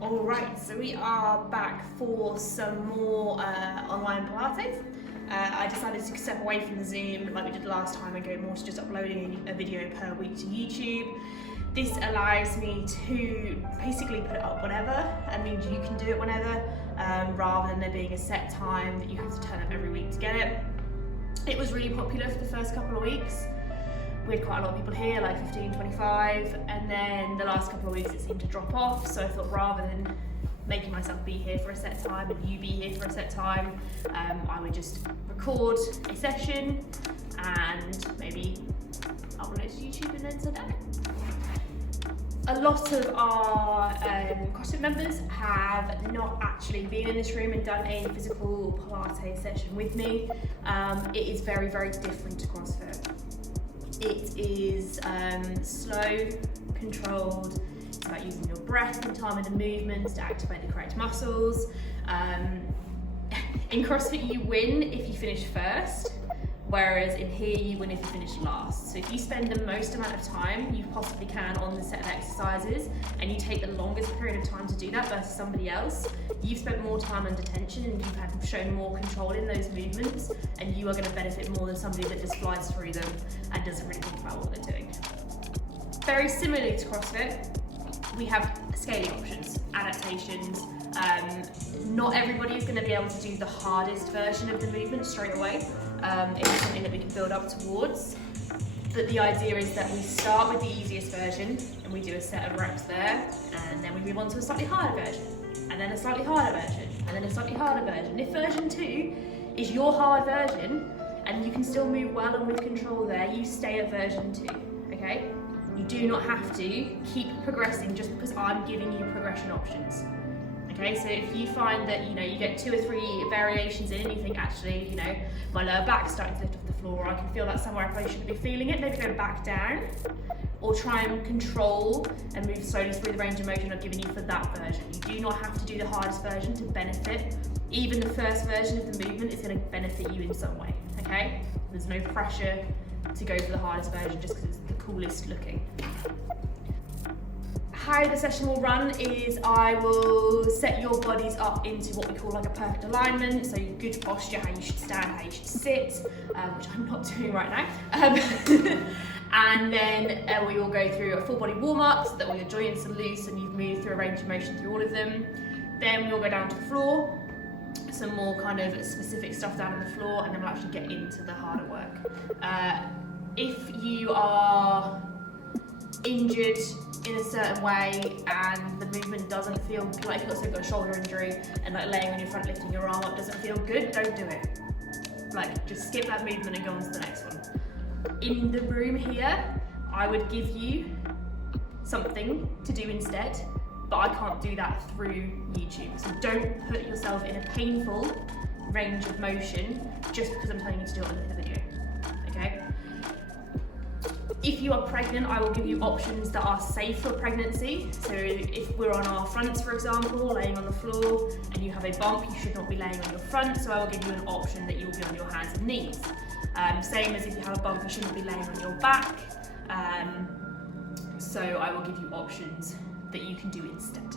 Alright, so we are back for some more online Pilates. I decided to step away from the Zoom like we did last time and go more to just uploading a video per week to YouTube. This allows me to basically put it up whenever, and means you can do it whenever, rather than there being a set time that you have to turn up every week to get it. It was really popular for the first couple of weeks. We had quite a lot of people here, like 15, 25, and then the last couple of weeks it seemed to drop off, so I thought rather than making myself be here for a set time and you be here for a set time, I would just record a session and maybe upload it to YouTube and then send it out. A lot of our CrossFit members have not actually been in this room and done a physical Pilates session with me. It is very, very different to CrossFit. It is slow, controlled. It's about using your breath and timing the movements to activate the correct muscles. In CrossFit you win if you finish first, whereas in here you win if you finish last. So if you spend the most amount of time you possibly can on the set of exercises and you take the longest period of time to do that versus somebody else, you've spent more time under tension and you've had shown more control in those movements, and you are going to benefit more than somebody that just flies through them and doesn't really think about what they're doing. Very similarly to CrossFit, we have scaling options, adaptations. Not everybody is going to be able to do the hardest version of the movement straight away. It's something that we can build up towards. But the idea is that we start with the easiest version and we do a set of reps there, and then we move on to a slightly harder version, and then a slightly harder version, and then a slightly harder version. If version 2 is your hard version and you can still move well and with control there, you stay at version 2, okay? You do not have to keep progressing just because I'm giving you progression options. Okay, so if you find that you get 2 or 3 variations in and you think actually my lower back's starting to lift off the floor, or I can feel that somewhere I probably shouldn't be feeling it, maybe go back down, or try and control and move slowly through the range of motion I've given you for that version. You do not have to do the hardest version to benefit. Even the first version of the movement is going to benefit you in some way. Okay, there's no pressure to go for the hardest version just because it's the coolest looking. How the session will run is I will set your bodies up into what we call like a perfect alignment, so good posture, how you should stand, how you should sit, which I'm not doing right now. And then we will go through a full body warm up so that all your joints are loose and you've moved through a range of motion through all of them. Then we will go down to the floor, some more kind of specific stuff down on the floor, and then we'll actually get into the harder work. If you are injured in a certain way and the movement doesn't feel, like if you've got a shoulder injury and like laying on your front lifting your arm up doesn't feel good, don't do it. Like just skip that movement and go on to the next one. In the room here, I would give you something to do instead, but I can't do that through YouTube. So don't put yourself in a painful range of motion just because I'm telling you to do it on the video, okay? If you are pregnant, I will give you options that are safe for pregnancy. So if we're on our fronts, for example, laying on the floor, and you have a bump, you should not be laying on your front, so I will give you an option that you will be on your hands and knees. Same as if you have a bump, you shouldn't be laying on your back. So I will give you options that you can do instead.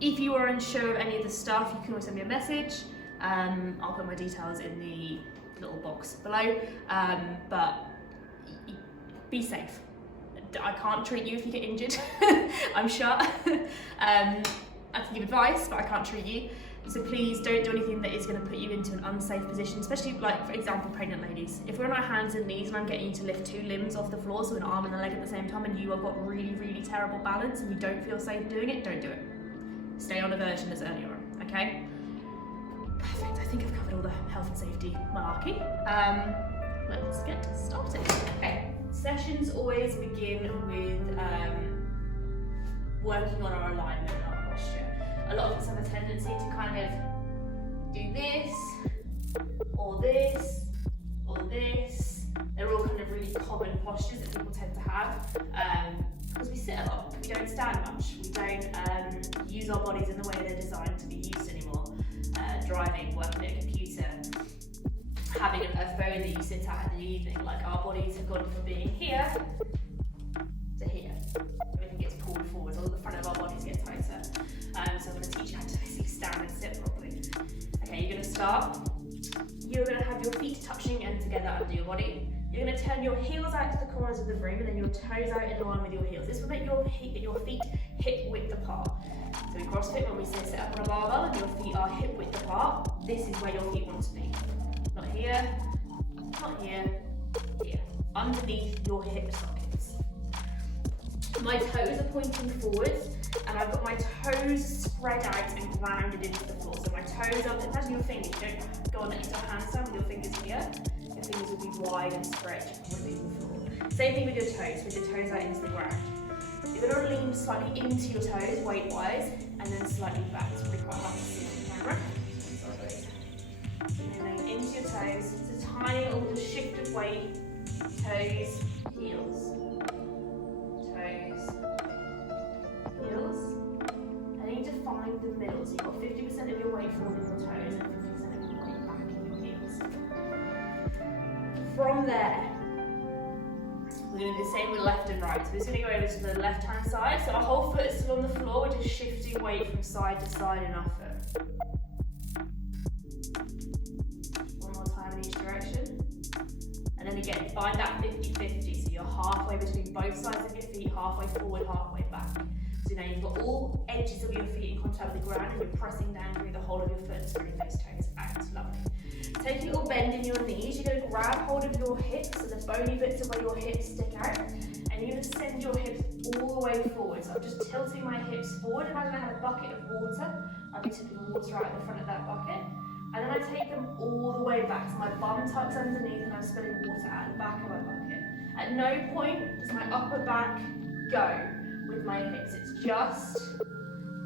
If you are unsure of any of the stuff, you can always send me a message. I'll put my details in the little box below, but be safe. I can't treat you if you get injured. I'm sure. I can give advice, but I can't treat you. So please don't do anything that is going to put you into an unsafe position, especially like, for example, pregnant ladies. If we're on our hands and knees and I'm getting you to lift 2 limbs off the floor, so an arm and a leg at the same time, and you have got really, really terrible balance and you don't feel safe doing it, don't do it. Stay on a version that's earlier on, okay? Perfect, I think I've covered all the health and safety malarkey. Let's get started. Okay. Sessions always begin with working on our alignment and our posture. A lot of us have a tendency to kind of do this, or this, or this. They're all kind of really common postures that people tend to have because we sit a lot, we don't stand much, we don't use our bodies in the way they're designed to be used anymore. Driving, working at a computer, having a phone that you sit at in the evening, like our bodies have gone from being here to here. Everything gets pulled forward, all the front of our bodies get tighter. the corners of the room, and then your toes out in line with your heels. This will make your feet hip width apart. So in CrossFit, when we say sit up on a barbell and your feet are hip width apart, this is where your feet want to be. Not here, not here, here. Underneath your hip sockets. My toes are pointing forwards, and I've got my toes spread out and grounded into the floor. So my toes up, imagine your fingers, you don't go on into a handstand with your fingers here. Your fingers will be wide and stretched within the floor. Same thing with your toes, with your toes out into the ground. You're going to lean slightly into your toes, weight-wise, and then slightly back. It's probably quite hard to see on the camera. And then lean into your toes. It's a tiny little shift of weight. Toes, heels. Toes, heels. And you need to find the middle. So you've got 50% of your weight forward in your toes and 50% of your weight back in your heels. From there, we're going to do the same with left and right. So we're just going to go over to the left hand side. So our whole foot is still on the floor, we're just shifting weight from side to side in our foot. One more time in each direction. And then again, find that 50-50. So you're halfway between both sides of your feet, halfway forward, halfway back. So now you've got all edges of your feet in contact with the ground, and you're pressing down through the whole of your foot and spreading those toes out. Lovely. Take a little bend in your knees. You're going to grab hold of your hips, so the bony bits of where your hips stick out, and you're going to send your hips all the way forward. So I'm just tilting my hips forward. Imagine I have a bucket of water. I'll be tipping water out at the front of that bucket. And then I take them all the way back. So my bum tucks underneath and I'm spilling water out the back of my bucket. At no point does my upper back go with my hips. It's just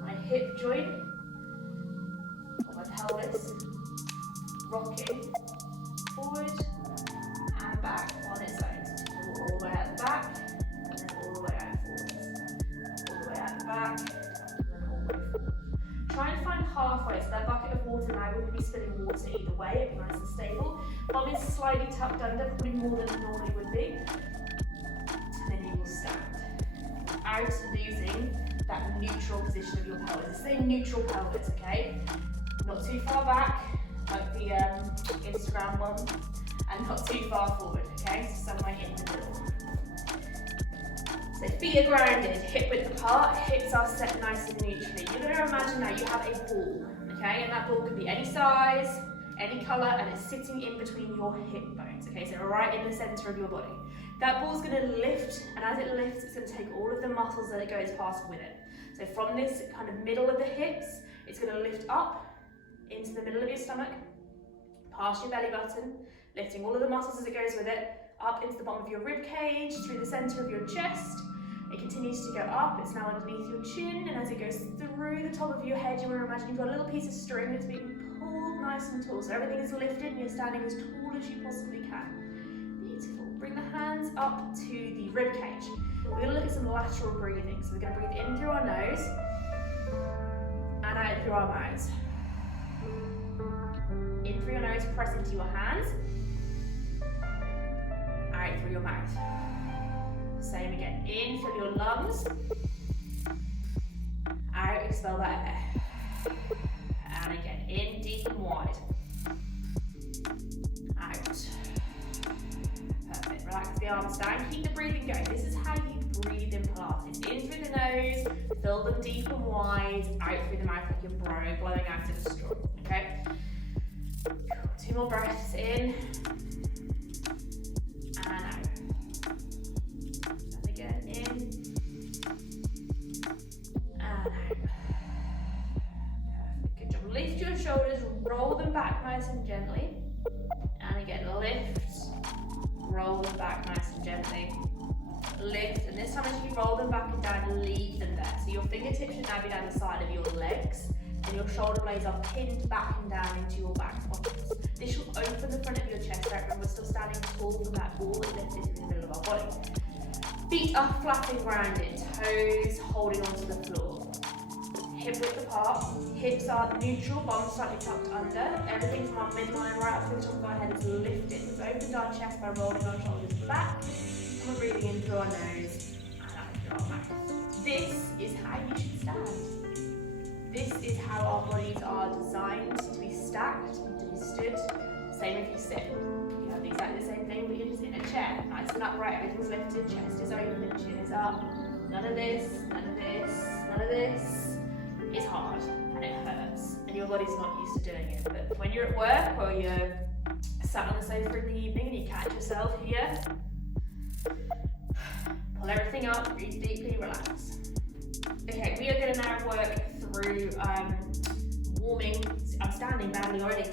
my hip joint or my pelvis rocking forward and back on its own. So all the way out the back, and then all the way out forwards. All the way out the back, and then all the way forward. Try and find halfway, so that bucket of water now wouldn't be spilling water either way, it'd be nice and stable. Bum is slightly tucked under, probably more than it normally would be. And then you will stand. Without losing that neutral position of your pelvis. It's a neutral pelvis, okay? Not too far back, like the Instagram one, and not too far forward, okay? So somewhere in the middle. So feet are grounded, hip width apart, hips are set nice and neutrally. You're going to imagine now you have a ball, okay? And that ball can be any size, any colour, and it's sitting in between your hip bones, okay? So right in the centre of your body. That ball's going to lift, and as it lifts, it's going to take all of the muscles that it goes past with it. So from this kind of middle of the hips, it's going to lift up into the middle of your stomach, past your belly button, lifting all of the muscles as it goes with it, up into the bottom of your rib cage, through the centre of your chest. It continues to go up, it's now underneath your chin, and as it goes through the top of your head, you want to imagine you've got a little piece of string that's being pulled nice and tall. So everything is lifted and you're standing as tall as you possibly can. Beautiful. Bring the hands up to the rib cage. We're going to look at some lateral breathing. So we're going to breathe in through our nose and out through our mouths. In through your nose, press into your hands. Out through your mouth. Same again. In, fill your lungs. Out, expel that air. And again, in, deep and wide. Out. Perfect. Relax the arms down. Keep the breathing going. This is how you breathe in Pilates. In through the nose, fill them deep and wide. Out through the mouth like you're blowing out of a straw. Okay? 2 more breaths in. And out. And again, in. And out. Perfect. Good job. Lift your shoulders, roll them back nice and gently. And again, lift. Roll them back nice and gently. Lift, and this time as you roll them back and down, leave them there. So your fingertips should now be down the side of your legs, and your shoulder blades are pinned back and down into your back pockets. This will open the front of your chest out, and we're still standing tall from that ball that lifted in the middle of our body. Feet are flat and grounded, toes holding onto the floor. Hip width apart, hips are neutral, bum slightly tucked under. Everything from our midline right up to the top of our head is lifted. We've opened our chest by rolling our shoulders back, and we're breathing in through our nose and out through our mouth. This is how you should stand. This is how our bodies are designed to be stacked, to be stood. Same if you sit. You Exactly the same thing, but you're just in a chair, nice and upright, everything's lifted, chest is open, chin is up. None of this, none of this, none of this. It's hard and it hurts, and your body's not used to doing it. But when you're at work or you're sat on the sofa in the evening and you catch yourself here, pull everything up, breathe deeply, relax. Okay, we are going to now work through warming. I'm standing badly already.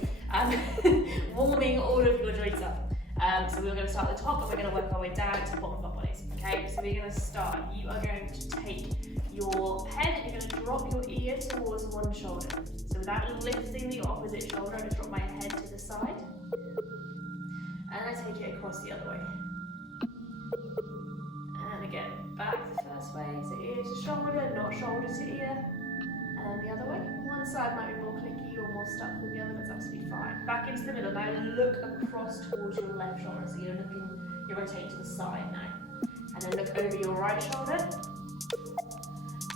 Warming all of your joints up. So we're going to start at the top and we're going to work our way down to the bottom of our bodies. Okay, so we're going to start. You are going to take your head and you're going to drop your ear towards one shoulder. So without lifting the opposite shoulder, I just drop my head to the side. And I take it across the other way. And again, back the first way. So ear to shoulder, not shoulder to ear. And then the other way. One side might be more clicky or more stuck than the other, that's absolutely fine. Back into the middle. Now look across towards your left shoulder. So you're rotating to the side now. And then look over your right shoulder.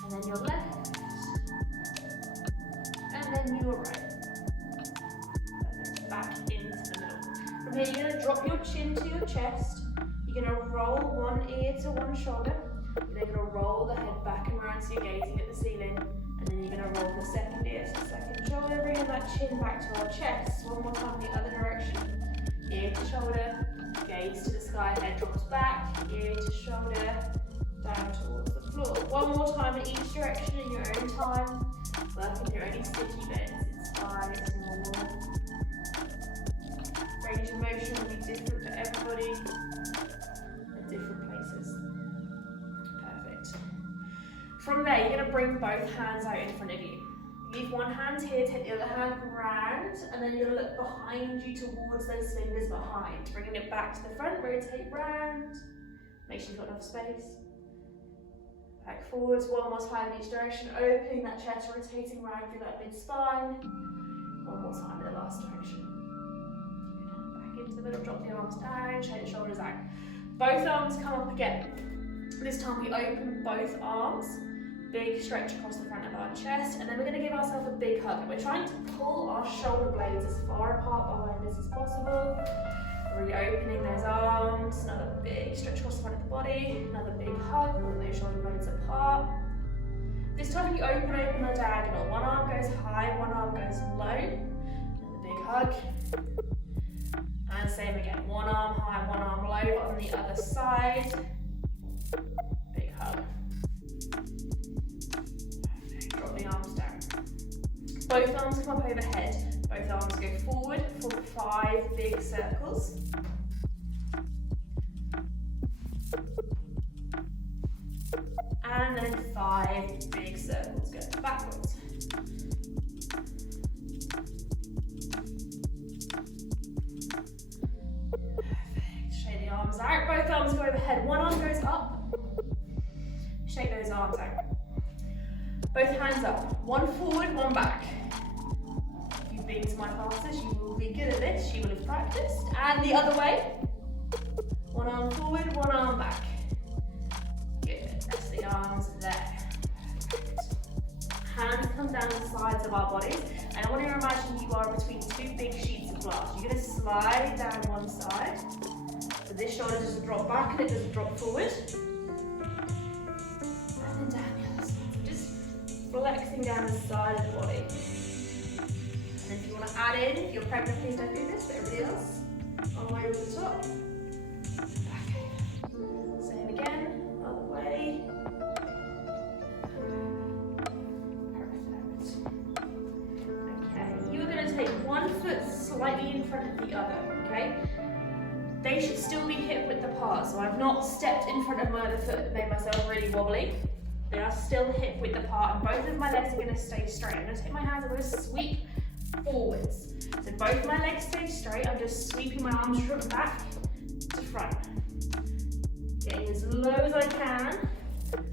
And then your left. And then your right. Perfect. Back into the middle. From here, you're going to drop your chin to your chest. You're going to roll one ear to one shoulder. You're then going to roll the head back and around so you're gazing at the ceiling. And then you're going to roll the second ear to the second shoulder, bringing that chin back to our chest. One more time in the other direction. Ear to shoulder, gaze to the sky, head drops back, ear to shoulder, down towards the floor. One more time in each direction in your own time. Working through any sticky bits. It's fine, it's normal. Range of motion will be different for everybody at different places. Perfect. From there, you're going to bring both hands out in front of you. Leave one hand here, take the other hand round, and then you're going to look behind you towards those fingers behind. Bringing it back to the front, rotate round. Make sure you've got enough space. Back forwards, one more time in each direction, opening that chest, rotating round through that mid-spine. One more time in the last direction. Back into the middle, drop the arms down, shake the shoulders out. Both arms come up again. This time we open both arms. Big stretch across the front of our chest, and then we're going to give ourselves a big hug. And we're trying to pull our shoulder blades as far apart behind us as possible. Reopening those arms, another big stretch across the front of the body, another big hug, pulling those shoulder blades apart. This time you open the diagonal. One arm goes high, one arm goes low. Another big hug. And same again, one arm high, one arm low, but on the other side. Big hug. Drop the arms down. Both arms come up overhead. Both arms go forward for 5 big circles. And then 5 big circles go backwards. Perfect. Shake the arms out. Both arms go overhead. One arm goes up. Shake those arms out. Both hands up. One forward, one back. If you've been to my classes, you will be good at this. You will have practiced. And the other way. One arm forward, one arm back. Good. That's the arms there. Perfect. Hands come down the sides of our bodies. And I want you to imagine you are between 2 big sheets of glass. You're going to slide down one side. So this shoulder doesn't drop back and it doesn't drop forward. And then down the other side. So just flexing down the side of the body. And if you want to add in, if you're pregnant, please don't do this, but everybody else, all the way over the top. Back over. Same again, other way. Perfect. Okay, you're going to take one foot slightly in front of the other, okay? They should still be hip width apart, so I've not stepped in front of my other foot and made myself really wobbly. They are still hip width apart, and both of my legs are going to stay straight. I'm going to take my hands, I'm going to sweep forwards. So both my legs stay straight, I'm just sweeping my arms from back to front. Getting as low as I can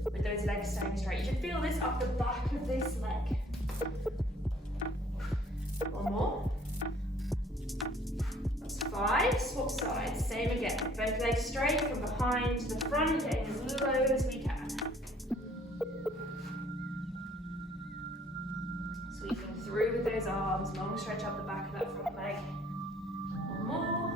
with those legs staying straight. You should feel this up the back of this leg. One more. That's 5. Swap sides. Same again. Both legs straight from behind to the front, getting as low as we can. Sweeping through with those arms. Long stretch up the back of that front leg. One more.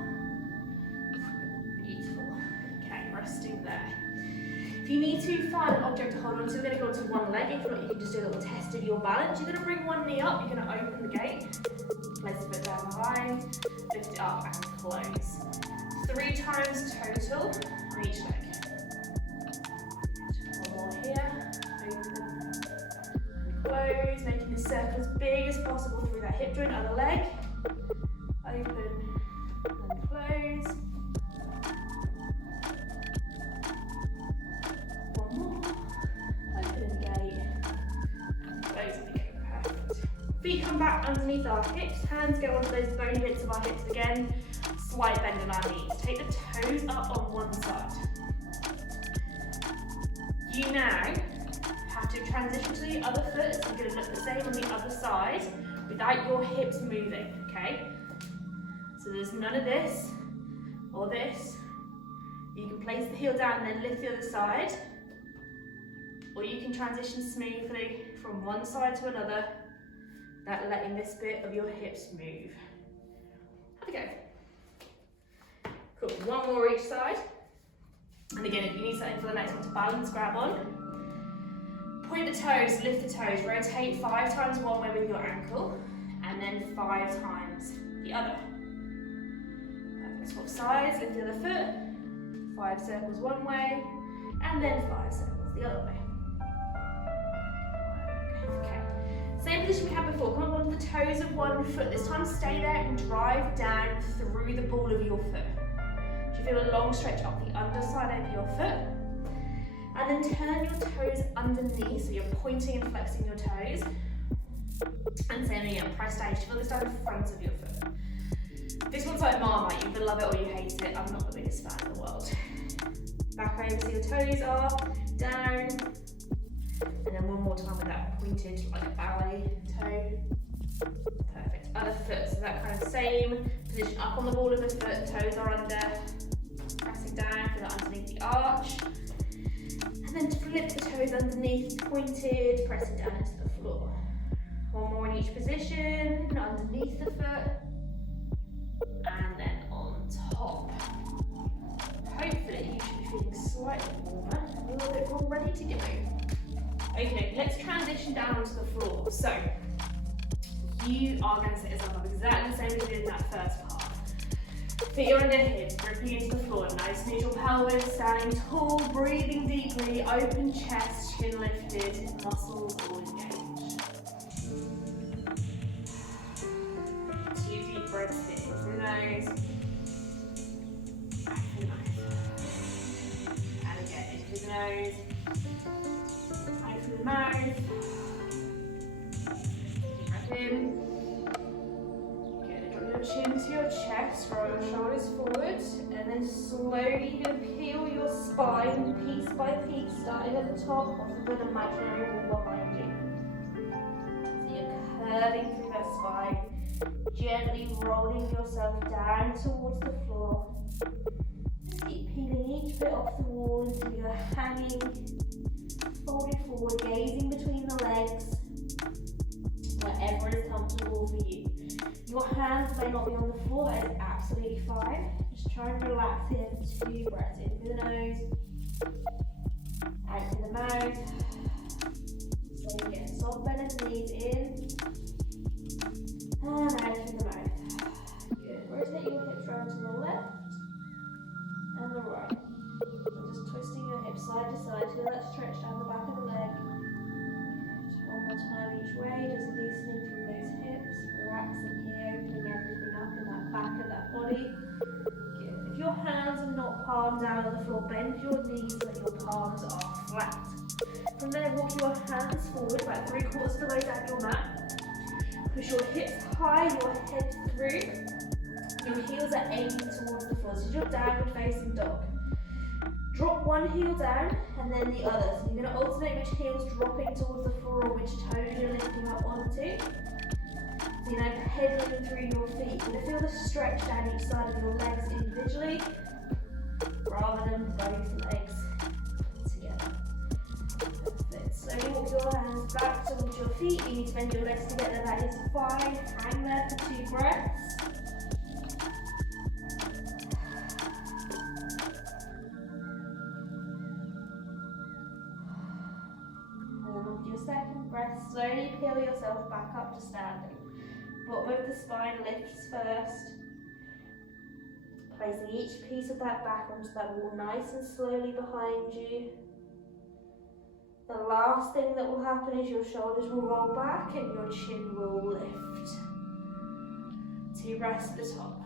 If you need to find an object to hold on to, we're going to go onto one leg. If not, you can just do a little test of your balance. You're going to bring one knee up, you're going to open the gate, place the foot down behind, lift it up and close. 3 times total on each leg. One more here, open and close, making the circle as big as possible through that hip joint, other leg. Open and close. One more. Open the gate. Close the gate. Perfect. Feet come back underneath our hips. Hands go onto those bony bits of our hips again. Slight bend in our knees. Take the toes up on one side. You now have to transition to the other foot. So you're going to look the same on the other side without your hips moving, okay? So there's none of this or this. You can place the heel down and then lift the other side, or you can transition smoothly from one side to another without letting this bit of your hips move. Have a go. Cool, one more each side. And again, if you need something for the next one to balance, grab on. Point the toes, lift the toes, rotate 5 times one way with your ankle, and then 5 times the other. Perfect, swap sides, lift the other foot, 5 circles one way, and then 5 circles the other way. Okay, same position we had before. Come on to the toes of one foot. This time stay there and drive down through the ball of your foot. You feel a long stretch up the underside of your foot, and then turn your toes underneath, so you're pointing and flexing your toes, and same again, press down. You feel this down the front of your foot. This one's like Marmite, you either love it or you hate it. I'm not the biggest fan in the world. Back over so your toes are down, and then one more time with that pointed like a ballet toe. Perfect. Other foot, so that kind of same position, up on the ball of the foot, toes are under. Pressing down, feel that underneath the arch. And then flip the toes underneath, pointed, pressing down into the floor. One more in each position, underneath the foot. And then on top. Hopefully you should be feeling slightly warmer, a little bit more ready to go. Okay, let's transition down onto the floor. So, you are going to set yourself up exactly the same as you did in that first part. Feet are under hips, gripping into the floor, nice neutral pelvis, standing tall, breathing deeply, open chest, chin lifted, muscles all engaged. 2 deep breaths here, through the nose, out through the mouth. And again, in through the nose, out through the mouth, breath in. Chin to your chest, roll your shoulders forward, and then slowly you're going to peel your spine piece by piece, starting at the top of an imaginary wall behind you. So you're curving through that spine, gently rolling yourself down towards the floor. Just keep peeling each bit off the wall until you're hanging, folded forward, gazing between the legs, wherever is comfortable for you. Your hands may not be on the floor, that is absolutely fine. Just try and relax here for 2 breaths. In through the nose, out through the mouth. So again, soft bend in the knees in, and out through the mouth. Good. Rotate your hips round to the left and the right. So just twisting your hips side to side, feel that stretch down the back of the leg. Good. One more time each way, just loosening through those hips, relaxing. Opening everything up in that back of that body. Good. If your hands are not palm down on the floor, bend your knees so that your palms are flat. From there, walk your hands forward, about 3/4 of the way down your mat. Push your hips high, your head through. Your heels are aiming towards the floor. This is your downward facing dog. Drop one heel down and then the other. So you're going to alternate which heel's dropping towards the floor or which toes you're lifting up onto. So you're now pedaling through your feet. You're going to feel the stretch down each side of your legs individually, rather than both legs together. Perfect. Slowly walk your hands back towards your feet. You need to bend your legs together, that is fine. Hang there for 2 breaths. second breath, slowly peel yourself back up to standing. Bottom of the spine lifts first. Placing each piece of that back onto that wall nice and slowly behind you. The last thing that will happen is your shoulders will roll back and your chin will lift. 2 breaths at the top.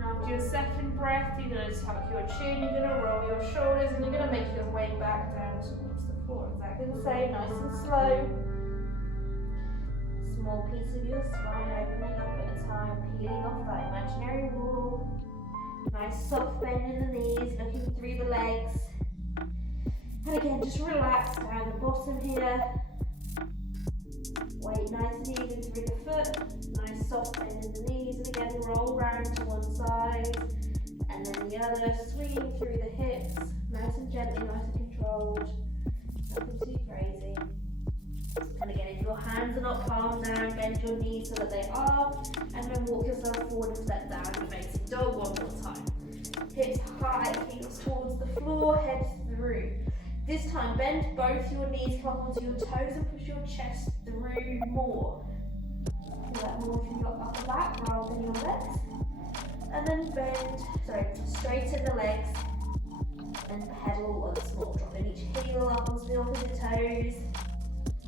After your second breath, you're going to tuck your chin, you're going to roll your shoulders, and you're going to make your way back down towards the floor. Exactly the same, nice and slow. Small piece of your spine opening up at a time, peeling off that imaginary wall. Nice soft bend in the knees, looking through the legs. And again, just relax down the bottom here. Weight nice and even through the foot. Nice soft bend in the knees, and again roll round to one side and then the other, swinging through the hips, nice and gently, nice and controlled, nothing too crazy. And again, if your hands are not palm down, bend your knees so that they are, and then walk yourself forward and step down and facing dog one more time. Hips high, heels towards the floor, head through. This time, bend both your knees, come up onto your toes and push your chest through more. Do that more through your upper back rather than your legs. And then straighten the legs and pedal on a small drop in each heel up onto the opposite toes.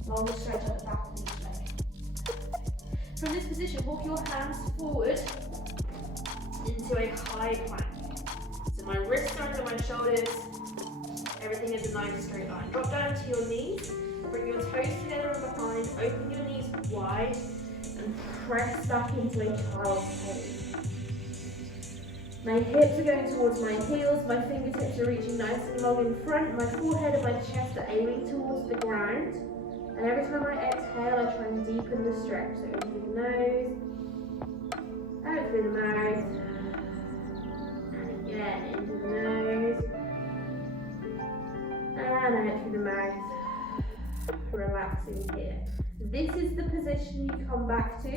Longer stretch at the back of each leg. From this position, walk your hands forward into a high plank. So my wrists are under my shoulders. Everything is a nice straight line. Drop down to your knees, bring your toes together and behind, open your knees wide, and press back into a child's pose. My hips are going towards my heels, my fingertips are reaching nice and long in front, my forehead and my chest are aiming towards the ground. And every time I exhale, I try and deepen the stretch. So in through the nose, out through the mouth, and again into the nose. And out through the mouth, relaxing here. This is the position you come back to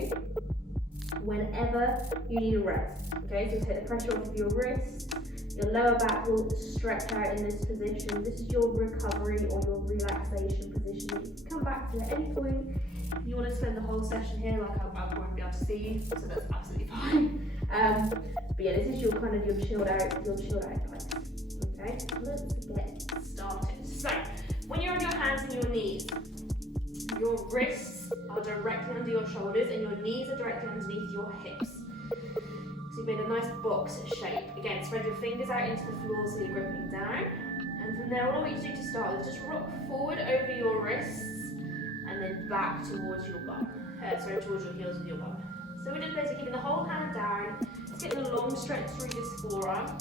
whenever you need a rest. Okay, so take the pressure off of your wrists, your lower back will stretch out in this position. This is your recovery or your relaxation position that you can come back to at any point. If you want to spend the whole session here, like I won't be able to see you, so that's absolutely fine. But yeah, this is your kind of your chilled out place. Okay, let's get started. So, when you're on your hands and your knees, your wrists are directly under your shoulders and your knees are directly underneath your hips. So you've made a nice box shape. Again, spread your fingers out into the floor so you're gripping down. And from there, all I want you to do to start with is just rock forward over your wrists and then back towards your bum. Towards your heels with your bum. So we're just basically keeping the whole hand down. Just getting a long stretch through this forearm.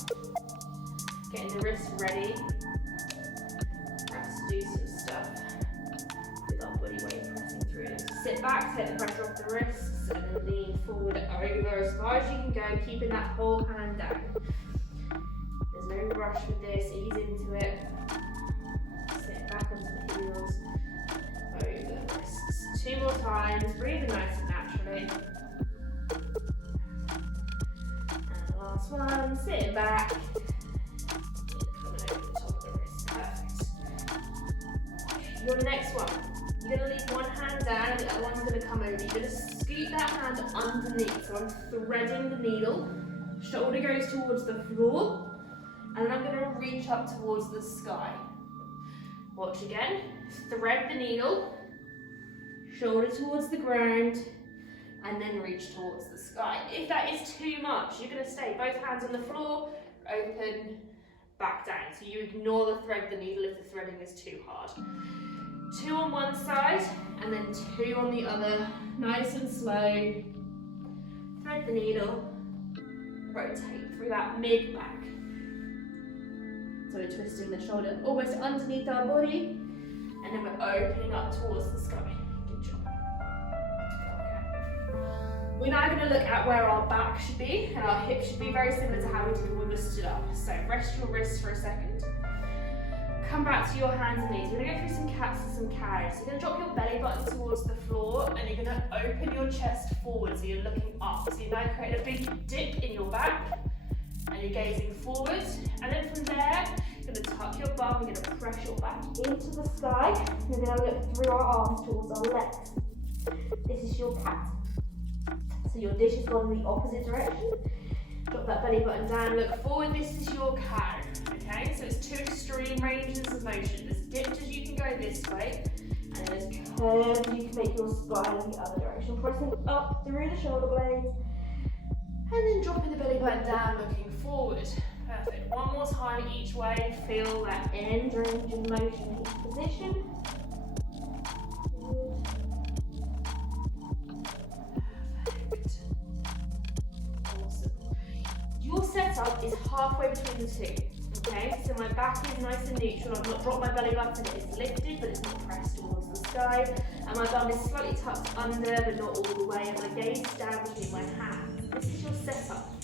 Getting the wrists ready. Let's do some stuff with our body weight pressing through. Sit back, take the pressure off the wrists, and then lean forward over as far as you can go, keeping that whole hand down. There's no rush with this, ease into it. Sit back onto the heels, over the wrists. 2 more times, breathe nice and naturally. And the last one, sitting back. Your next one, you're going to leave one hand down and the other one's going to come over. You're going to scoot that hand underneath. So I'm threading the needle, shoulder goes towards the floor, and then I'm going to reach up towards the sky. Watch again, thread the needle, shoulder towards the ground, and then reach towards the sky. If that is too much, you're going to stay both hands on the floor, open, back down. So you ignore the thread the needle if the threading is too hard. 2 on one side and then 2 on the other, nice and slow. Thread the needle, rotate through that mid back. So we're twisting the shoulder almost underneath our body, and then we're opening up towards the sky. Good job. Okay. We're now going to look at where our back should be, and our hips should be very similar to how we did when we were stood up. So rest your wrists for a second. come back to your hands and knees. We're gonna go through some cats and some cows. So you're gonna drop your belly button towards the floor and you're gonna open your chest forward so you're looking up. So you're now creating a big dip in your back and you're gazing forward. And then from there, you're gonna tuck your bum, you're gonna press your back into the sky. You're gonna look through our arms towards our legs. This is your cat. So your dish is going in the opposite direction. Drop that belly button down, look forward. This is your cow. Okay, so it's two extreme ranges of motion. As dipped as you can go this way, and as curved as you can make your spine in the other direction. Pressing up through the shoulder blades, and then dropping the belly button down, looking forward. Perfect. One more time each way. Feel that end range of motion in each position. Good. Perfect. Awesome. Your setup is halfway between the two. Okay, so my back is nice and neutral. I've not dropped my belly button, it's lifted, but it's not pressed towards the sky. And my bum is slightly tucked under, but not all the way. And my gaze is down between my hands. This is your setup.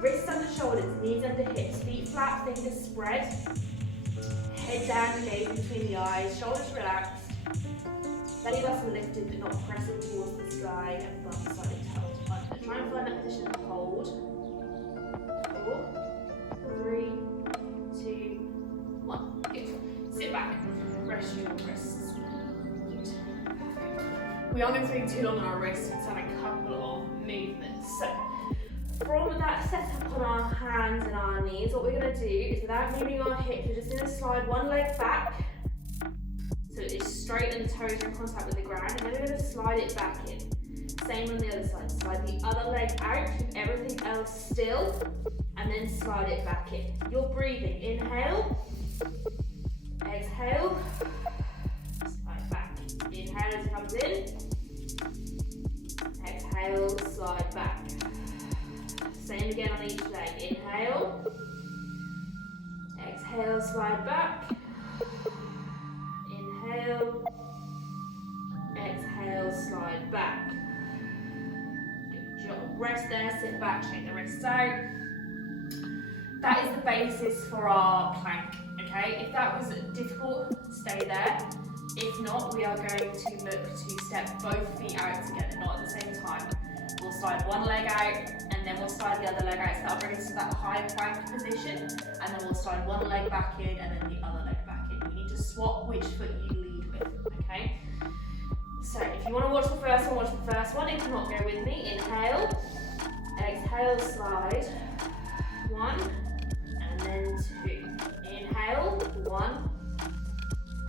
Wrists under shoulders, knees under hips, feet flat, fingers spread. Head down, gaze between the eyes, shoulders relaxed. Belly button lifted, but not pressing towards the sky, and bum slightly tucked under. Try and find that position to hold. 4, 3, 2, 1. Good. Sit back. Rest your wrists. Good. Perfect. We aren't going to take too long on our wrists. Let's have a couple of movements. So, from that setup on our hands and our knees, what we're going to do is, without moving our hips, we're just going to slide one leg back so it's straight and the toes are in contact with the ground, and then we're going to slide it back in. Same on the other side. Slide the other leg out, keep everything else still, and then slide it back in. You're breathing. Inhale, exhale, slide back. Inhale as it comes in, exhale, slide back. Same again on each leg. Inhale, exhale, slide back. Inhale, exhale, slide back. Good job. Rest there, sit back, shake the wrists out. That is the basis for our plank, okay? If that was difficult, stay there. If not, we are going to look to step both feet out together, not at the same time. We'll slide one leg out, and then we'll slide the other leg out, so that'll bring us to that high plank position, and then we'll slide one leg back in, and then the other leg back in. You need to swap which foot you lead with, okay? So if you want to watch the first one, watch the first one. If not, go with me. Inhale, exhale, slide. 1, and then 2. Inhale, 1,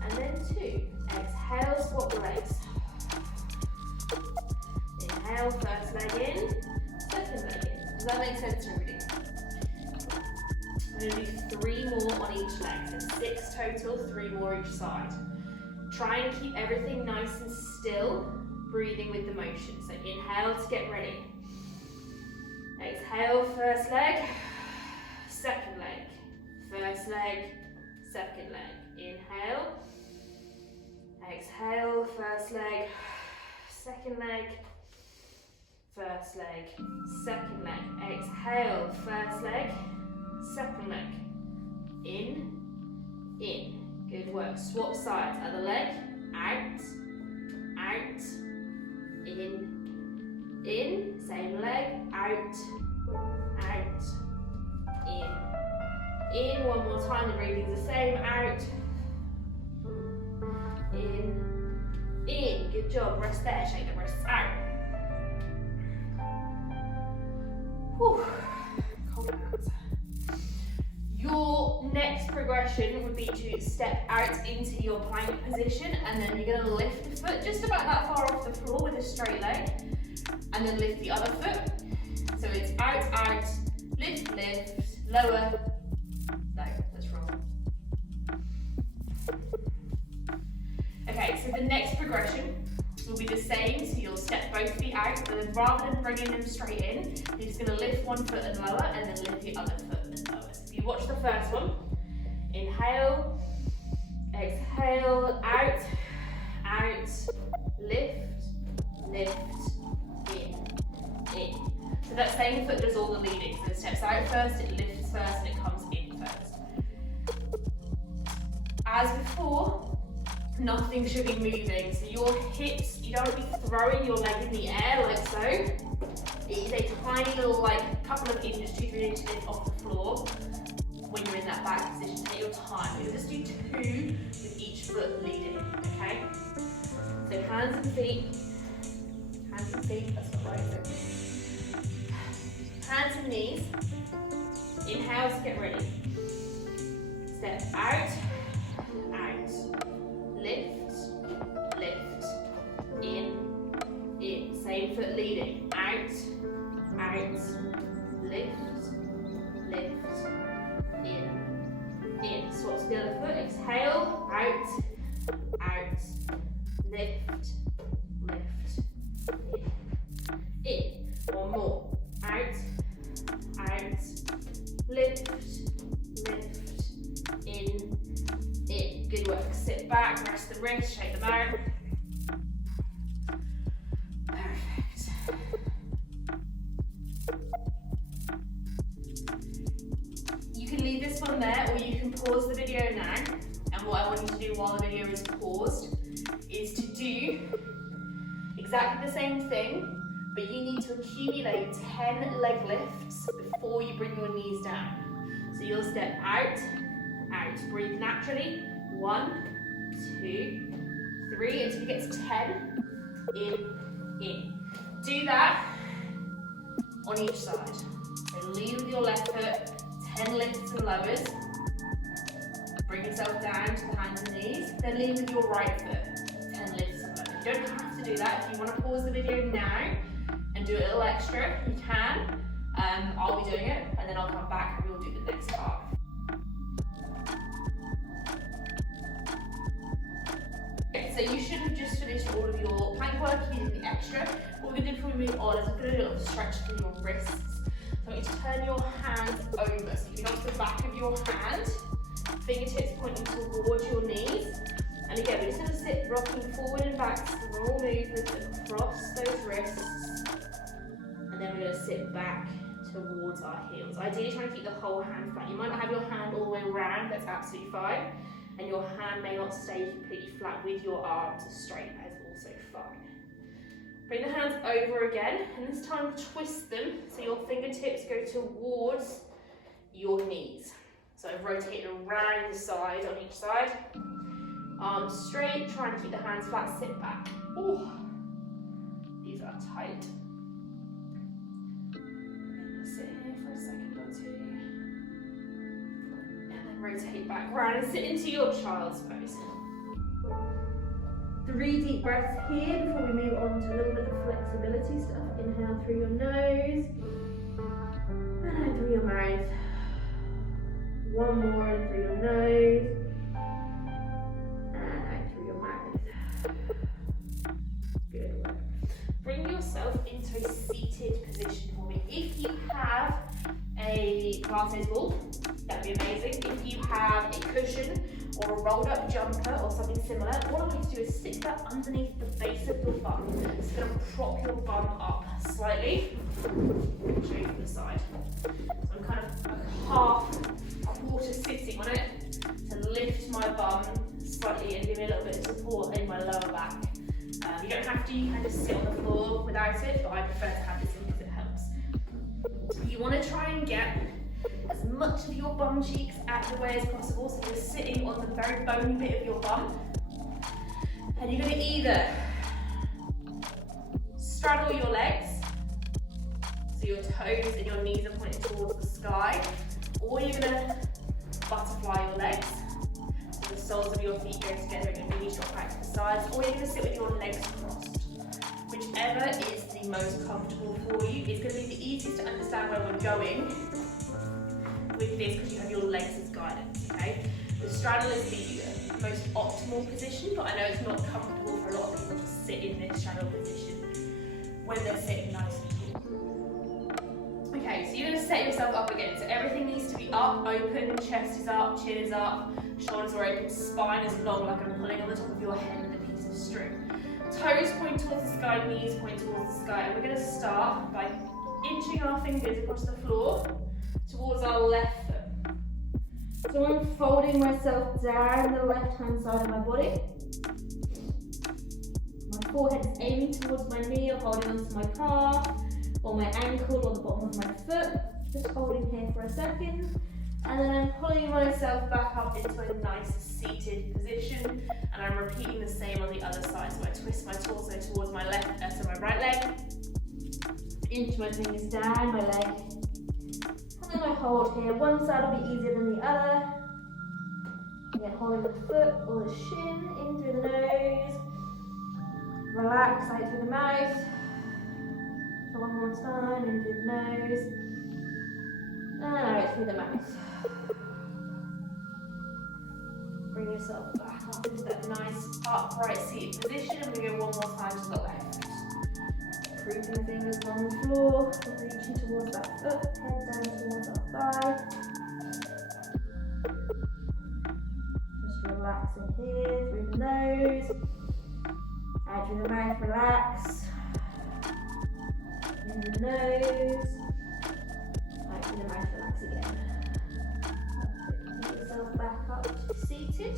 and then 2. Exhale, swap legs. Inhale, first leg in, second leg in. Does that make sense to everybody? I'm going to do 3 more on each leg, so 6 total, 3 more each side. Try and keep everything nice and still, breathing with the motion. So inhale to get ready. Exhale, first leg, second leg. First leg, second leg. Inhale, exhale, first leg, second leg, first leg, second leg. Exhale, first leg, second leg. In, in. Good work. Swap sides. Other leg, out, out, in. Same leg, out, out, in. One more time. The breathing's the same. Out, in. Good job. Rest there. Shake the wrists out. Whew. Cold hands. Your next progression would be to step out into your plank position, and then you're going to lift the foot just about that far off the floor with a straight leg, and then lift the other foot. So it's out, out, lift, lift, lower, no, let's roll. Okay, so the next progression will be the same, so you'll step both feet out, but then rather than bringing them straight in, you're just going to lift one foot and lower, and then lift the other foot and lower. So if you watch the first one, inhale, exhale, out, out, lift, lift, in. So that same foot does all the leading. So it steps out first, it lifts first, and it comes in first. nothing should be moving. So your hips, you don't want to be throwing your leg in the air like so. It is a tiny little, like, couple of inches, 2-3 inches off the floor when you're in that back position. Take your time. You'll just do 2 with each foot leading, okay? So hands and feet, that's not right, is it? Hands and knees. Inhale to get ready. Step out, out. Lift, lift. In. Same foot leading. Out, out. Lift, lift. In. Swap to the other foot. Exhale, out, out. Lift, lift. In. One more. Out, out. Lift, lift. In. Good work. Sit back, rest the wrists, shake them out. Perfect. You can leave this one there, or you can pause the video now. And what I want you to do while the video is paused is to do exactly the same thing, but you need to accumulate 10 leg lifts before you bring your knees down. So you'll step out, out. Breathe naturally. 1, 2, 3 until you get to 10. In. Do that on each side. So lead with your left foot, 10 lifts and lowers. Bring yourself down to the hands and knees. Then lead with your right foot, 10 lifts and lowers. You don't have to do that. If you want to pause the video now and do a little extra, you can. I'll be doing it, and then I'll come back and we'll do the next part. So you should have just finished all of your plank work. You did the extra. What we're going to do before we move on is I'm going to do a little stretch through your wrists. So I want you to turn your hands over. So you can onto the back of your hand, fingertips pointing towards your knees. And again, we're just going to sit rocking forward and back, small movements across those wrists. And then we're going to sit back towards our heels. Ideally, trying to keep the whole hand flat. You might not have your hand all the way around, that's absolutely fine. And your hand may not stay completely flat with your arms straight, that is also fine. Bring the hands over again, and this time twist them so your fingertips go towards your knees. So rotate around the side on each side. Arms straight, trying to keep the hands flat, sit back. Ooh, these are tight. Sit here for a second or two. Rotate back round and sit into your child's pose. 3 deep breaths here before we move on to a little bit of flexibility stuff. Inhale through your nose and out through your mouth. One more in through your nose and out through your mouth. Good work. Bring yourself into a seated position for me. If you have a Pilates ball, that'd be amazing. If you have a cushion or a rolled up jumper or something similar, all I want you to do is sit that underneath the base of your bum. It's going to prop your bum up slightly. I'll show you from the side. So I'm kind of quarter sitting on it to lift my bum slightly and give me a little bit of support in my lower back. You don't have to, you can just sit on the floor without it, but I prefer to have this in because it helps. You want to try and get as much of your bum cheeks out of the way as possible, so you're sitting on the very bony bit of your bum. And you're going to either straddle your legs, so your toes and your knees are pointing towards the sky, or you're going to butterfly your legs, so the soles of your feet go together and your knees drop back to the sides, or you're going to sit with your legs crossed. Whichever is the most comfortable for you is going to be the easiest to understand where we're going with this because you have your legs as guidance, okay? The straddle is the most optimal position, but I know it's not comfortable for a lot of people to sit in this straddle position when they're sitting nice and tall. Okay, so you're going to set yourself up again. So everything needs to be up, open, chest is up, chin is up, shoulders are open, spine is long like I'm pulling on the top of your head with a piece of string. Toes point towards the sky, knees point towards the sky. And we're going to start by inching our fingers across the floor towards our left foot. So I'm folding myself down the left hand side of my body. forehead is aiming towards my knee or holding onto my calf or my ankle or the bottom of my foot. Just holding here for a second. And then I'm pulling myself back up into a nice seated position. And I'm repeating the same on the other side. So I twist my torso towards my left, so my right leg. Inch my fingers down my leg. And then I hold here. One side will be easier than the other. Again, holding the foot or the shin in through the nose. Relax out through the mouth. So one more time, in through the nose. And out through the mouth. Bring yourself back up into that nice upright seated position. And we go one more time to the left. Creeping the fingers on the floor, reaching towards that foot, head down towards our thigh. Just relaxing here through the nose. Out through the mouth, relax. In the nose. Out through the mouth, relax again. Get yourself back up to seated.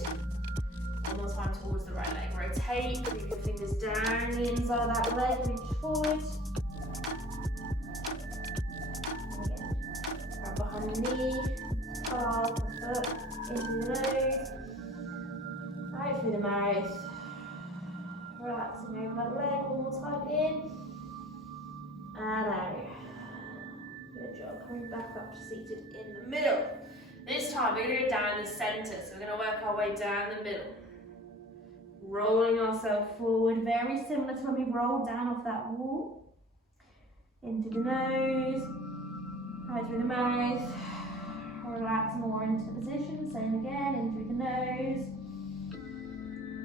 One more time towards the right leg. Rotate, creep your fingers down the inside of that leg, reach forward. Again, grab behind the knee, calf, the foot, into the nose. Out through the mouth. Relaxing over that leg, one more time in. And out. Good job. Coming back up to seated in the middle. This time we're going to go down the centre, so we're going to work our way down the middle. Rolling ourselves forward, very similar to when we rolled down off that wall. Into the nose, out through the mouth. Relax more into the position, same again, in through the nose,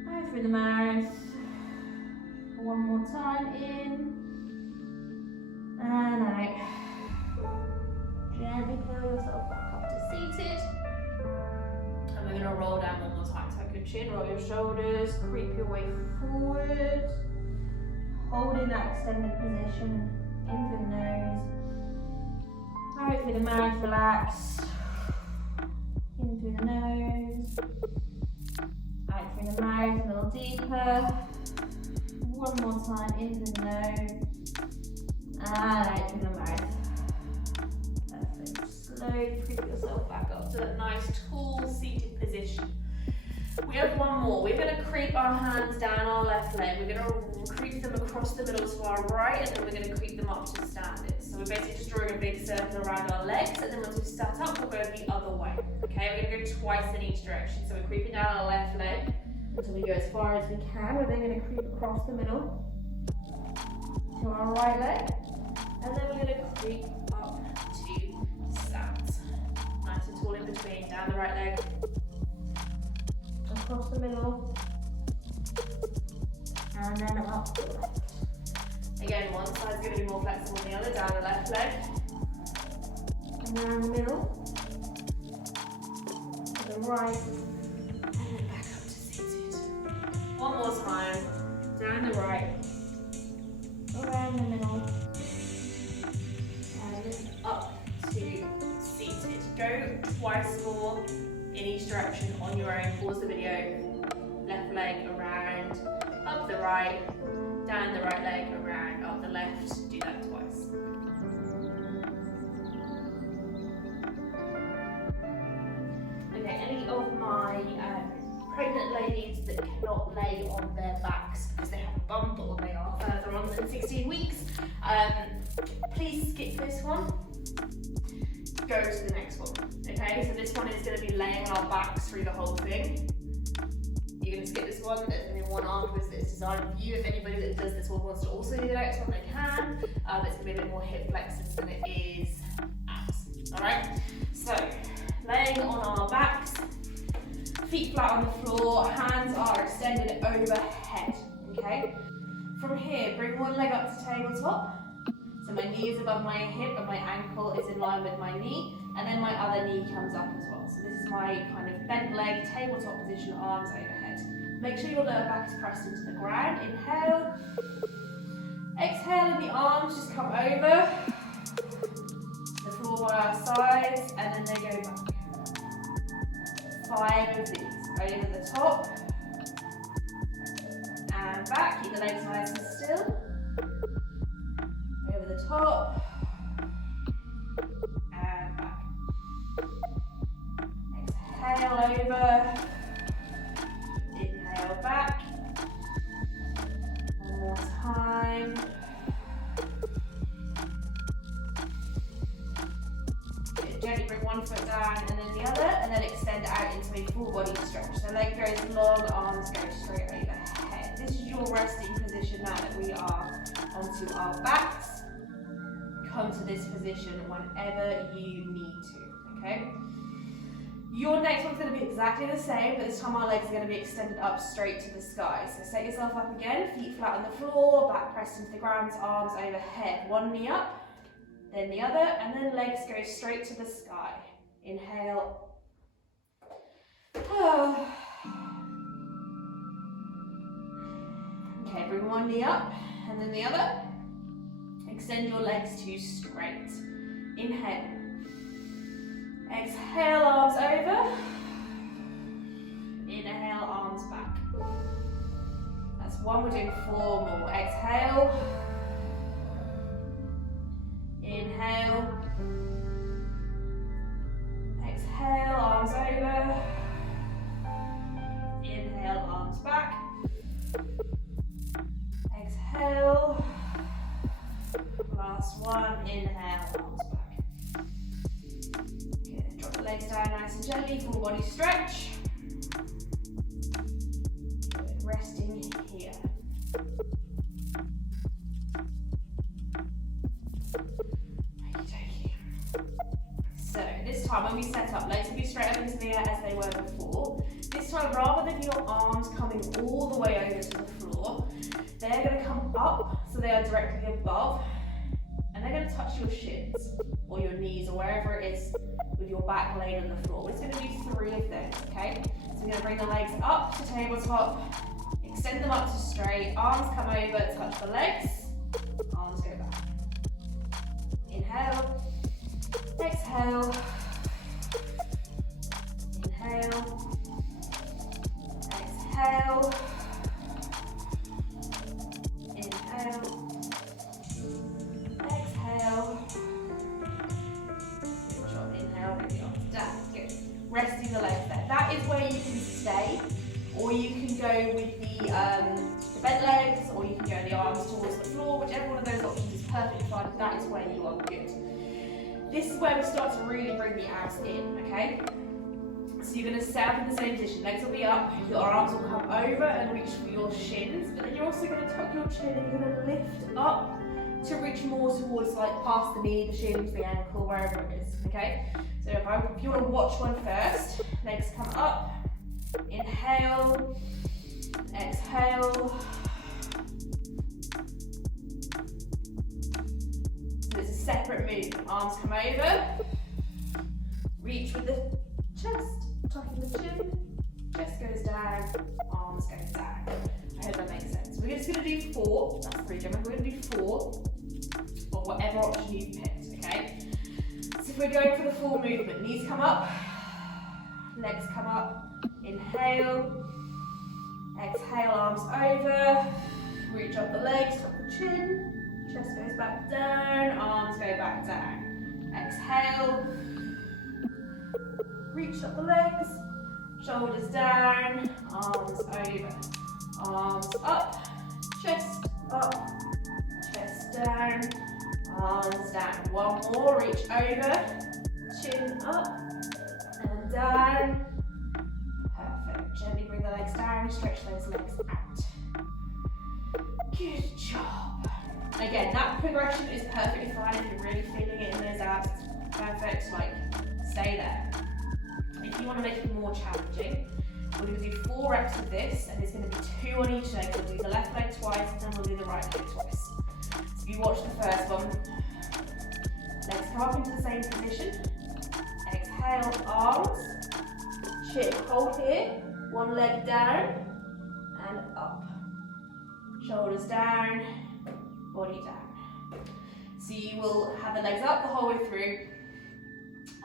out through the mouth. One more time, in and out. Gently pull yourself back up to seated. And we're going to roll down one more time. Tuck your chin, roll your shoulders, creep your way forward. Holding that extended position, in through the nose, out through the mouth, relax. In through the nose, out through the mouth, a little deeper. One more time, in through the nose, and out through the mouth. Perfect. Slowly creep yourself back up to that nice tall seated position. We have one more. We're going to creep our hands down our left leg. We're going to creep them across the middle to our right, and then we're going to creep them up to standing. So we're basically just drawing a big circle around our legs, and then once we've sat up, we'll go the other way. Okay, we're going to go twice in each direction. So we're creeping down our left leg until we go as far as we can. We're then going to creep across the middle to our right leg, and then we're going to creep up to stance. Nice and tall in between, down the right leg, across the middle, and then up to the left. Again, one side's going to be more flexible than the other, down the left leg, and down the middle, to the right, and then back up to seated. One more time, down the right, around the middle, and up to seated. Go twice more in each direction on your own. Pause the video. Left leg around, up the right, down the right leg, around, up the left. Do that twice. Okay, any of my pregnant ladies that cannot lay on their backs because they have a bump or they are further on than 16 weeks, please skip this one. Go to the next one. Okay, so this one is going to be laying our backs through the whole thing. You're going to skip this one. There's only one afterwards that's designed for you. If anybody that does this one wants to also do the next one, they can. It's going to be a bit more hip flexors than it is abs. Alright, so laying on our backs, feet flat on the floor, hands are extended overhead. Okay, from here, bring one leg up to tabletop. So my knee is above my hip and my ankle is in line with my knee, and then my other knee comes up as well. So this is my kind of bent leg, tabletop position, arms overhead. Make sure your lower back is pressed into the ground. Inhale. Exhale, and the arms just come over the floor by our sides, and then they go back. 5 of these. Over the top, and and back. Keep the legs nice and still. Over the top. And back. Exhale over. Inhale back. One more time. Good. Gently bring one foot down and then the other, and then extend out into a full body stretch. So leg goes long, arms go straight overhead. This is your resting position now that we are onto our backs. Come to this position whenever you need to, okay? Your next one's going to be exactly the same, but this time our legs are going to be extended up straight to the sky. So set yourself up again, feet flat on the floor, back pressed into the ground, arms overhead. One knee up, then the other, and then legs go straight to the sky. Inhale. Oh. Okay, bring one knee up, and then the other. Extend your legs to straight. Inhale. Exhale, arms over. Inhale, arms back. That's one, we're doing 4 more. Exhale. Inhale. Exhale, arms over. Inhale, arms back. Exhale. Last one, inhale, arms back. Good. Drop the legs down nice and gently, full body stretch. Good. Resting here. So this time when we set up, legs will be straight up into the air as they were before. This time, rather than your arms coming all the way over to the floor, they're going to come up so they are directly above, and they're going to touch your shins or your knees or wherever it is with your back laid on the floor. We're just going to do 3 of them, okay? So we're going to bring the legs up to tabletop, extend them up to straight, arms come over, touch the legs, arms go back. Inhale, exhale, inhale, exhale, inhale, exhale. Good job. Inhale, bring the arms down. Good. Resting the legs there. That is where you can stay, or you can go with the bent legs, or you can go the arms towards the floor. Whichever one of those options is perfectly fine. That is where you are good. This is where we start to really bring the abs in, okay? So you're going to set up in the same position. Legs will be up, your arms will come over and reach for your shins, but then you're also going to tuck your chin and you're going to lift up to reach more towards like past the knee, the shins, the ankle, wherever it is, okay? So if you want to watch one first, legs come up, inhale, exhale. So it's a separate movement. Arms come over, reach with the chest, tucking the chin, chest goes down, arms go down. I hope that makes sense. We're just going to do 4, that's 3 different, we're going to do 4 of whatever option you've picked, okay? So if we're going for the full movement, knees come up, legs come up, inhale, exhale, arms over, reach up the legs, tuck the chin, chest goes back down, arms go back down. Exhale, reach up the legs, shoulders down, arms over, arms up, chest up, chest down, arms down. One more, reach over, chin up and down. Perfect. Gently bring the legs down, stretch those legs out. Good job. Again, that progression is perfectly fine if you're really feeling it in those abs. It's perfect, like, stay there. If you want to make it more challenging, we're going to do 4 reps of this, and there's going to be 2 on each leg. We'll do the left leg twice, and then we'll do the right leg twice. So if you watch the first one, legs come up into the same position. Exhale, arms, chin, hold here, one leg down, and up. Shoulders down, body down. So you will have the legs up the whole way through,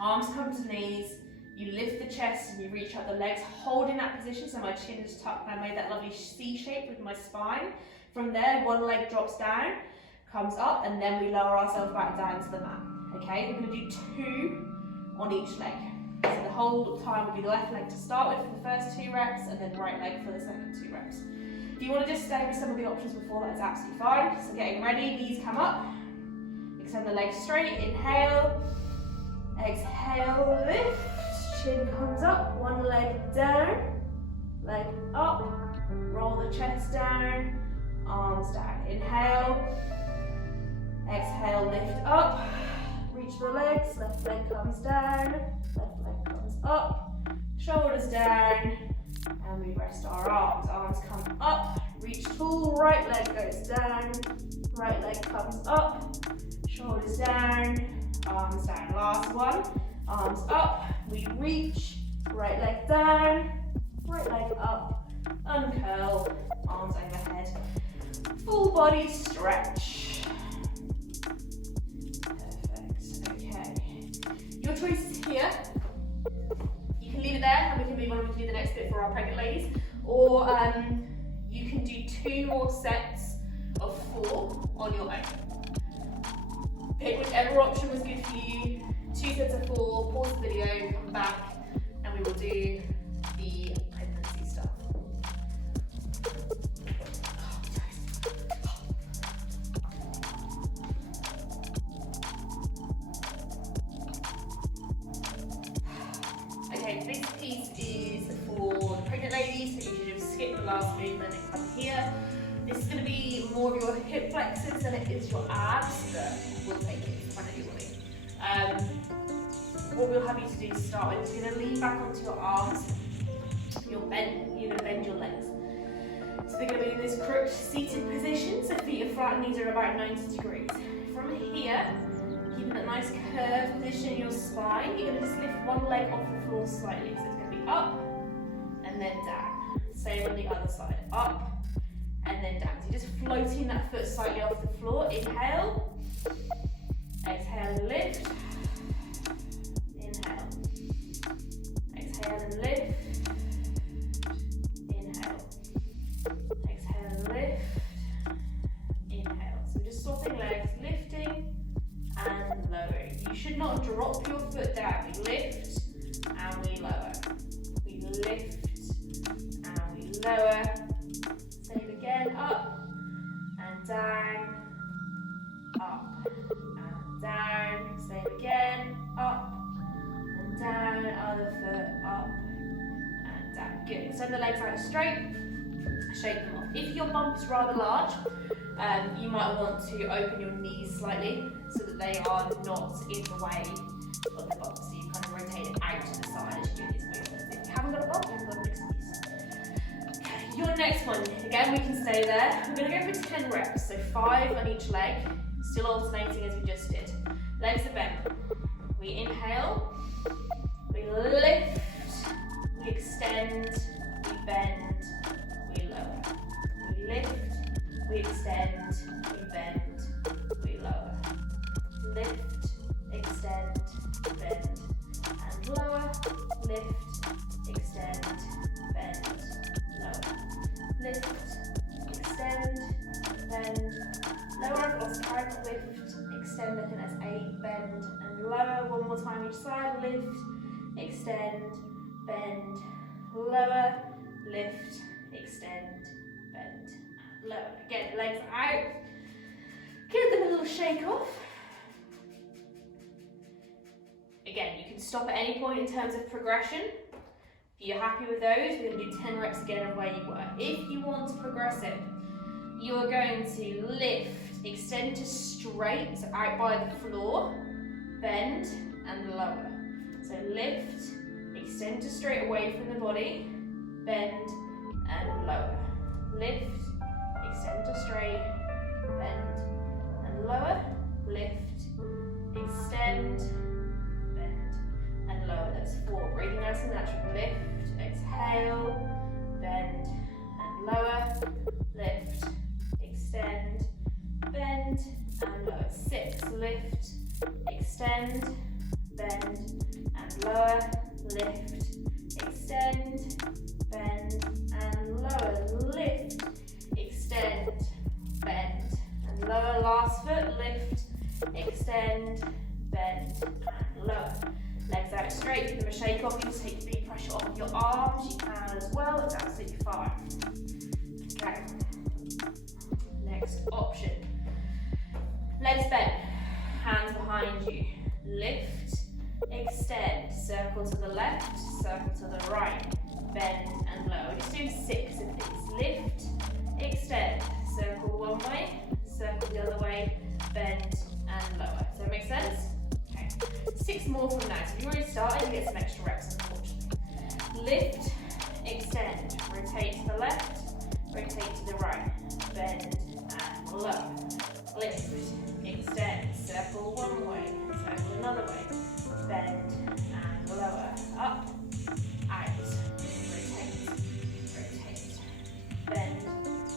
arms come to knees, You lift the chest and you reach up the legs, holding that position so my chin is tucked and I made that lovely C shape with my spine. From there, one leg drops down, comes up, and then we lower ourselves back down to the mat. Okay, we're going to do 2 on each leg. So the whole time will be the left leg to start with for the first 2 reps, and then right leg for the second 2 reps. If you want to just stay with some of the options before, that's absolutely fine. So getting ready, knees come up, extend the legs straight, inhale, exhale, lift, chin comes up, one leg down, leg up, roll the chest down, arms down, inhale, exhale, lift up, reach the legs, left leg comes down, left leg comes up, shoulders down, and we rest our arms. Arms come up, reach tall, right leg goes down, right leg comes up, shoulders down, arms down. Last one, arms up, we reach, right leg down, right leg up, uncurl, arms overhead. Full body stretch. Perfect, okay. Your choice is here. You can leave it there and we can move on, we can do the next bit for our pregnant ladies. Or you can do 2 more sets of 4 on your own. Pick whichever option was good for you. 2 sets of 4, pause the video, come back, and we will do the pregnancy stuff. Okay, this piece is for the pregnant ladies, so you should just skip the last movement and come here. This is going to be more of your hip flexors than it is your abs, but we'll take it in front of your body. What we'll have you to do to start with is you're going to lean back onto your arms. You're going to bend your legs. So they're going to be in this crooked seated position, so feet are flat, knees are about 90 degrees. From here, keeping that nice curved position in your spine, you're going to just lift one leg off the floor slightly. So it's going to be up and then down. Same on the other side, up and then down. So you're just floating that foot slightly off the floor. Inhale, exhale and lift. Inhale, exhale and lift. Inhale, exhale and lift. Inhale. So just swapping legs, lifting and lowering. You should not drop your foot down. We lift and we lower. We lift and we lower. Same again, up and down, up and down. Same again, up and down. Other foot up and down. Good. Extend the legs out straight. Shake them off. If your bump is rather large, you might want to open your knees slightly so that they are not in the way of the bump. So you kind of rotate it out to the side as you do these movements. If you haven't got a bump, you haven't got an excuse. Okay, your next one, again, we can stay there. We're going to go for 10 reps, so 5 on each leg, still alternating as we just did. Legs are bent. We inhale, we lift, we extend, we bend, we lower. We lift, we extend, we bend, we lower. Lift, extend, bend, and lower. Lift, extend, bend, lower. Lift, extend, bend, lower. I've lost count. Lift, extend, I think that's 8, bend, and lower. One more time each side. Lift, extend, bend, lower. Lift, extend, bend, and lower. Again, legs out. Give them a little shake off. Again, you can stop at any point in terms of progression. If you're happy with those, we're going to do 10 reps again of where you were. If you want to progress it, you are going to lift, extend to straight, so out by the floor, bend and lower. So lift, extend to straight away from the body, bend and lower. Lift, extend to straight, bend and lower. Lift, extend, bend and lower. That's 4. Breathing nice and natural. Lift, exhale, bend and lower. Lift, extend, bend and lower. 6. Lift, extend, bend, and lower, lift, extend, bend, and lower, lift, extend, bend, and lower. Last foot, lift, extend, bend, and lower. Legs out straight, give them a shake off. You just take the pressure off of your arms, you can as well, it's absolutely fine. Okay, next option. Legs bent, hands behind you. Lift, extend, circle to the left, circle to the right, bend and lower. We're just doing 6 of these. Lift, extend, circle one way, circle the other way, bend and lower. Does that make sense? Okay. 6 more from now. So if you already started, you get some extra reps, unfortunately. Lift, extend, rotate to the left, rotate to the right, bend and lower. Lift, extend, circle one way, circle another way, bend and lower, up, out, rotate, rotate, bend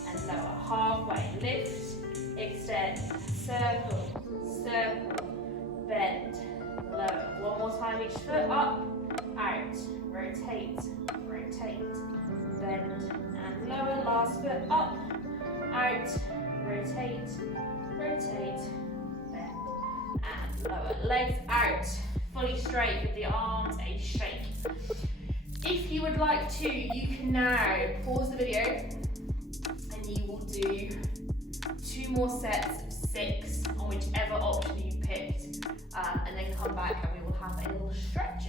and lower, halfway, lift, extend, circle, circle, bend, lower. One more time each foot, up, out, rotate, rotate, bend and lower. Last foot, up, out, rotate, rotate, bend and lower. Legs out, fully straight with the arms a shake. If you would like to, you can now pause the video and you will do 2 more sets of 6 on whichever option you picked, and then come back and we will have a little stretch.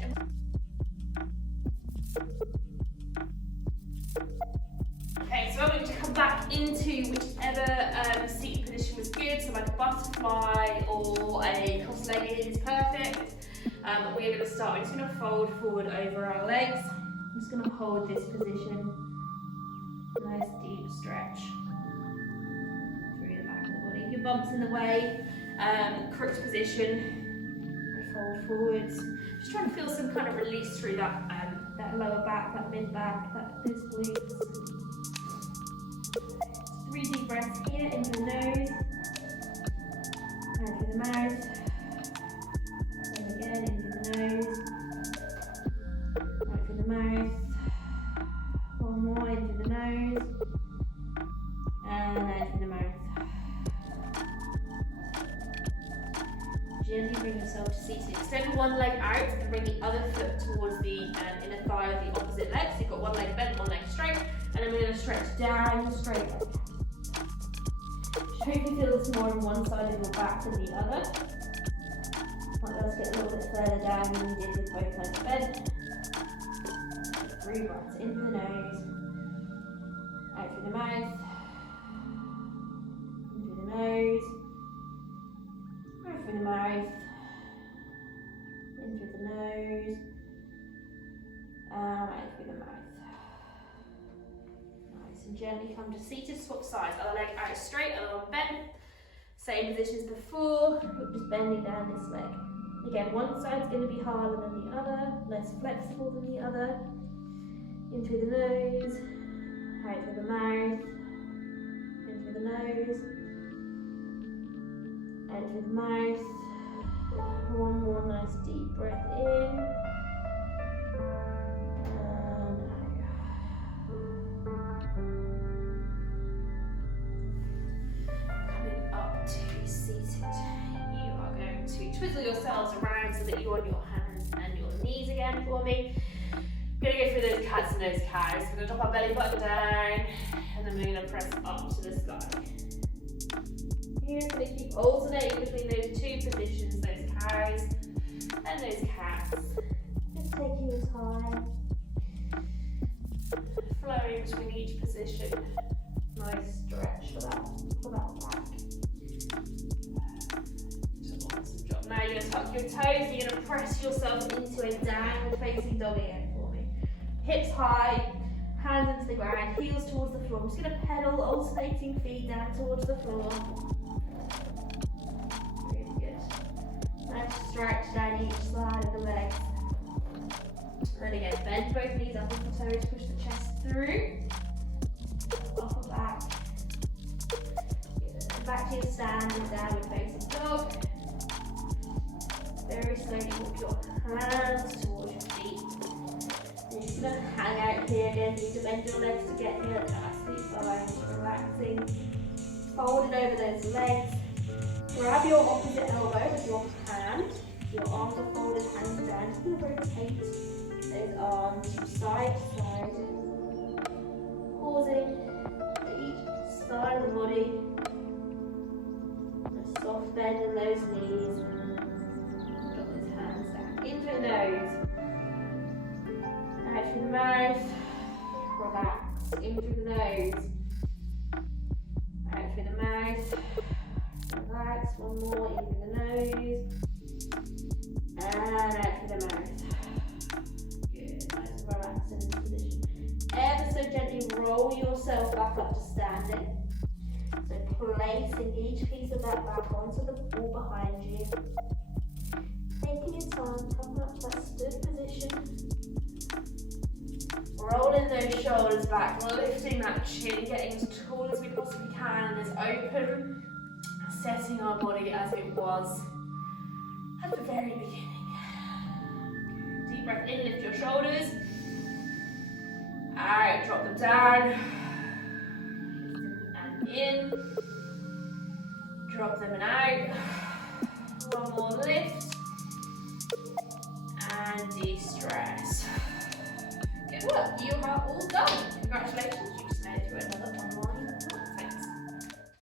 Okay, so I'm going to come back into whichever seated position was good, so like a butterfly or a cross-legged is perfect. We're going to start, we're just going to fold forward over our legs. I'm just going to hold this position, nice deep stretch through the back of the body. If your bump's in the way, crooked position, fold forwards. Just trying to feel some kind of release through that, that lower back, that mid back, those glutes. 3 deep breaths here, into the nose, out through the mouth, and again into the nose, out through the mouth, one more into the nose, and out through the mouth. Gently bring yourself to seated. Extend one leg out and bring the other foot towards the inner thigh of the opposite leg. So you've got one leg bent, one leg straight, and then we're going to stretch down the straight leg. Hopefully feel this more on one side of your back than the other. Might let's get a little bit further down than you did with both legs bent. 3 breaths in through the nose, out through the mouth, in through the nose, out through the mouth, in through the nose, and out through the mouth. And gently come to seated, swap sides. Other leg out straight, other one bent. Same position as before, but just bending down this leg. Again, one side's going to be harder than the other, less flexible than the other. In through the nose, out through the mouth, in through the nose, out through the mouth. One more nice deep breath in. Twizzle yourselves around so that you're on your hands and your knees again for me. We're going to go through those cats and those cows. We're going to drop our belly button down and then we're going to press up to the sky. You're just going to keep alternating between those 2 positions, those cows and those cats. Just taking your time. Flowing between each position. Nice stretch for that back. Now you're going to tuck your toes and you're going to press yourself into a downward facing dog again for me. Hips high, hands into the ground, heels towards the floor. I'm just going to pedal, alternating feet down towards the floor. Really good. Nice stretch down each side of the legs. And then again, bend both knees up on the toes, push the chest through. Upper back. Back to your standing downward facing dog. Very slowly walk your hands towards your feet. And you're just going to hang out here again. You need to bend your legs to get here. That's absolutely fine. Just relaxing. Folding over those legs. Grab your opposite elbow with your hand. Your arms are folded, hands down. Just going to rotate those arms from side to side. Pausing at each side of the body. A soft bend in those knees. Drop those hands down. In through the nose. Out through the mouth. Relax. In through the nose. Out through the mouth. Relax. One more. In through the nose. And out through the mouth. Good. Nice and relaxed in this position. Ever so gently roll yourself back up to standing. So placing each piece of that back onto the wall behind you. Taking your time, coming up to that stood position. Rolling those shoulders back, lifting that chin, getting as tall as we possibly can, and as open, setting our body as it was at the very beginning. Deep breath in, lift your shoulders. Alright, drop them down. And in. Drop them and out. One more lift. And de-stress. Good work, you are all done. Congratulations, you just made it through another